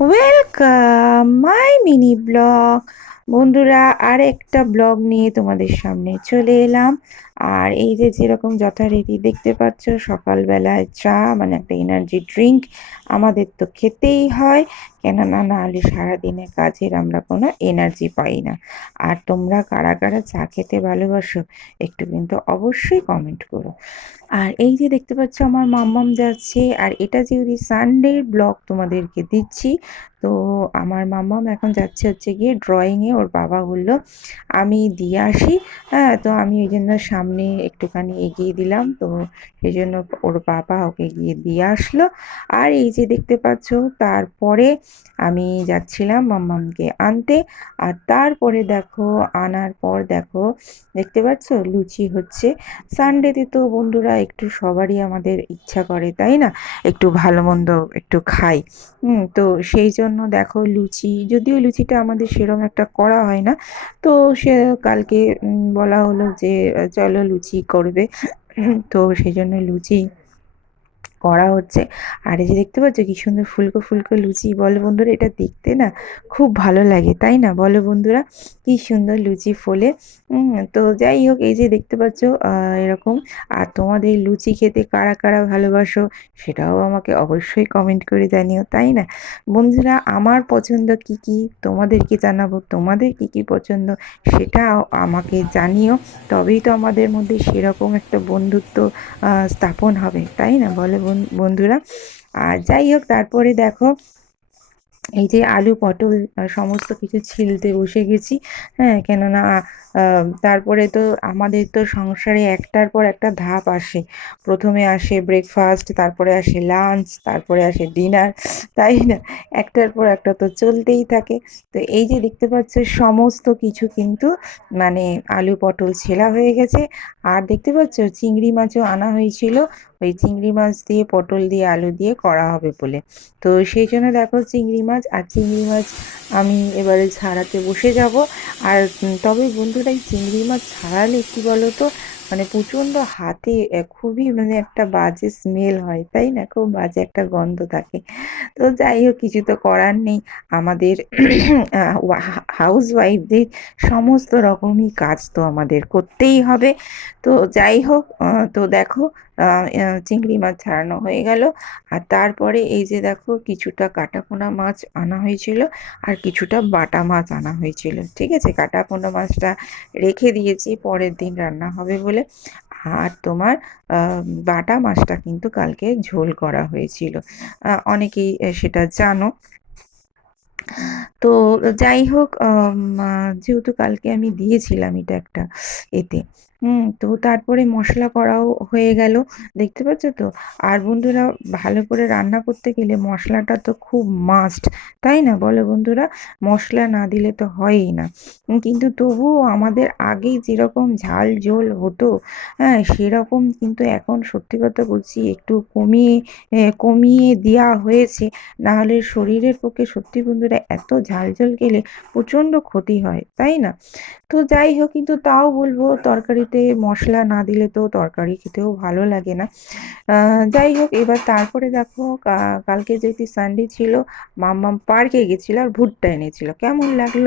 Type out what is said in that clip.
Welcome my mini blog বন্ধুরা আর একটা blog নিয়ে তোমাদের সামনে চলে এলাম। আর এই যে যেরকম যথারীতি দেখতে পাচ্ছ, সকালবেলায় চা মানে একটা এনার্জি ড্রিঙ্ক আমাদের তো খেতেই হয়। কেননা না হলে সারাদিনের কাজের আমরা কোনো এনার্জি পাই না। আর তোমরা কারা কারা চা খেতে ভালোবাসো, একটু কিন্তু অবশ্যই কমেন্ট করো। আর এই যে দেখতে পাচ্ছ আমার মাম্মাম যাচ্ছে, আর এটা যেহেতু সানডে ব্লগ তোমাদেরকে দিচ্ছি, তো আমার মাম্মাম এখন যাচ্ছে হচ্ছে গিয়ে ড্রয়িংয়ে ওর বাবা বলল, আমি দিয়ে আসি। হ্যাঁ তো আমি ওই জন্য সামনে একটুখানি এগিয়ে দিলাম। তো সেই জন্য ওর বাবা ওকে গিয়ে দিয়ে আসলো। আর এই যে দেখতে পাচ্ছ, তারপরে আমি যাচ্ছিলাম মাম্মামকে আনতে। আর তারপরে দেখো, আনার পর দেখো, দেখতে পাচ্ছ? লুচি হচ্ছে। সানডেতে তো বন্ধুরা একটু সবারই আমাদের ইচ্ছা করে, তাই না? একটু ভালো মন্দ একটু খাই। হুম, তো সেই জন্য দেখো লুচি, যদিও লুচিটা আমাদের সেরকম একটা করা হয় না। তো সে কালকে বলা হলো যে, চলো লুচি করবে। তো সেই জন্য লুচি করা হচ্ছে। আর এই যে দেখতে পাচ্ছ কি সুন্দর ফুলকো ফুলকো লুচি, বলো বন্ধুরা, এটা দেখতে না খুব ভালো লাগে, তাই না? বলো বন্ধুরা, কি সুন্দর লুচি ফোলে। তো যাই হোক, এই যে দেখতে পাচ্ছ এরকম। আর তোমাদের লুচি খেতে কারা কারা ভালোবাসো, সেটাও আমাকে অবশ্যই কমেন্ট করে জানিও, তাই না? বন্ধুরা, আমার পছন্দ কি কি? তোমাদেরকে জানাব, তোমাদের কি কি পছন্দ সেটা আমাকে জানিও। তবেই তো আমাদের মধ্যে সেরকম একটা বন্ধুত্ব স্থাপন হবে, তাই না? বলে বন্ধুরা। আর যাই হোক, তারপরে দেখো, এই যে আলু, পটল সমস্ত কিছু ছিলতে বসে গেছি। হ্যাঁ কেননা তারপরে তো আমাদের তো সংসারে একটার পর একটা ধাপ আসে। প্রথমে আসে ব্রেকফাস্ট তারপরে আসে লাঞ্চ তারপরে আসে ডিনার তাই না? একটার পর একটা তো চলতেই থাকে। তো এই যে দেখতে পাচ্ছ, সমস্ত কিছু কিন্তু মানে আলু, পটল ছেলা হয়ে গেছে। আর দেখতে পাচ্ছ, চিংড়ি মাছও আনা হয়েছিল। ওই চিংড়ি মাছ দিয়ে, পটল দিয়ে, আলু দিয়ে করা হবে বলে। তো সেই জন্য দেখো চিংড়ি মাছ, আর চিংড়ি মাছ আমি এবারে ছাড়াতে বসে যাব। আর তবে বন্ধুরা, এই চিংড়ি মাছ ছাড়ালে কী বলো তো মানে প্রচণ্ড হাতে খুবই মানে একটা বাজে স্মেল হয়, তাই না? খুব বাজে একটা গন্ধ থাকে। তো যাই হোক, কিছু তো করার নেই। আমাদের হাউস ওয়াইফদের সমস্ত রকমই কাজ তো আমাদের করতেই হবে। তো যাই হোক তো দেখো চিংড়ি মাছ ছাড়ানো হয়ে গেল। আর তারপরে এই যে দেখো কিছুটা কাটাপোনা মাছ আনা হয়েছিল আর কিছুটা বাটা মাছ আনা হয়েছিল। ঠিক আছে? কাটাপোনা মাছটা রেখে দিয়েছি, পরের দিন রান্না হবে বলে। আর তোমার বাটা মাছটা কিন্তু কালকে ঝোল করা হয়েছিল। অনেকেই সেটা জানো। তো যাই হোক যেহেতু কালকে আমি দিয়েছিলাম এটা একটা এতে। হুম, তো তারপরে মশলা করাও হয়ে গেল। দেখতে পাচ্ছ তো? আর বন্ধুরা, ভালো করে রান্না করতে গেলে মশলাটা তো খুব মাস্ট তাই না? বলো বন্ধুরা, মশলা না দিলে তো হয়ই না। কিন্তু তবুও আমাদের আগেই যেরকম ঝাল ঝোল হতো হ্যাঁ সেরকম কিন্তু এখন সত্যি কথা বলছি একটু কমিয়ে কমিয়ে দেওয়া হয়েছে। নাহলে শরীরের পক্ষে সত্যি বন্ধুরা এত ঝাল ঝাল খেলে প্রচণ্ড ক্ষতি হয়, তাই না? তো যাই হোক, কিন্তু তাও বলব, তরকারিতে মশলা না দিলে তো তরকারি খেতেও ভালো লাগে না। যাই হোক, এবার তারপরে দেখো কালকে যেহেতু সানডে ছিল, মাম্মাম পার্কে গেছিল আর ভুট্টা এনেছিল। কেমন লাগল?